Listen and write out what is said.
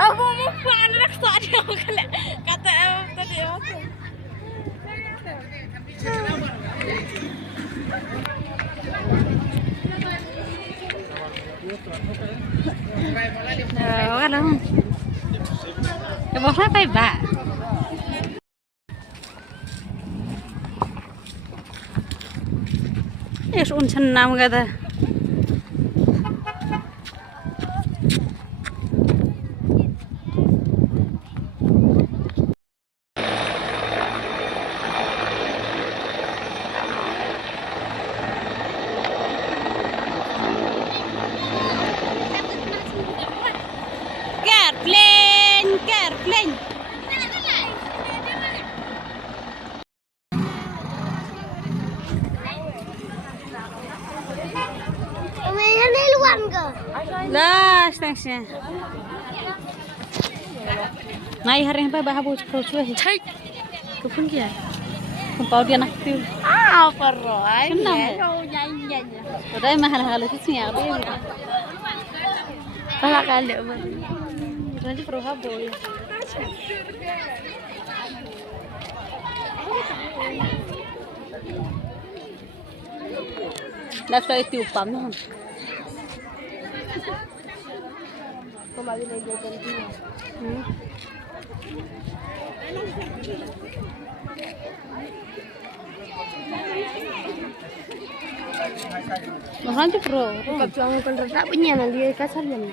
Aku mau pulang anak dia kata tadi apa? Kalau ya bos apa ya? إيش أنشنا وكذا كارفلين لا استنى ناي هرين با بها بوش كروشو هي كفن كيا كمباو dia nak tu Peroi. Nyanyi. Udah mahal hal itu sih ya. Pala kali. Nanti perlu boy. Daftar itu upam nih. Kembali lagi jajan dia. Mahal tu pro. Kapag ang kontrata punya nanti kasar yan.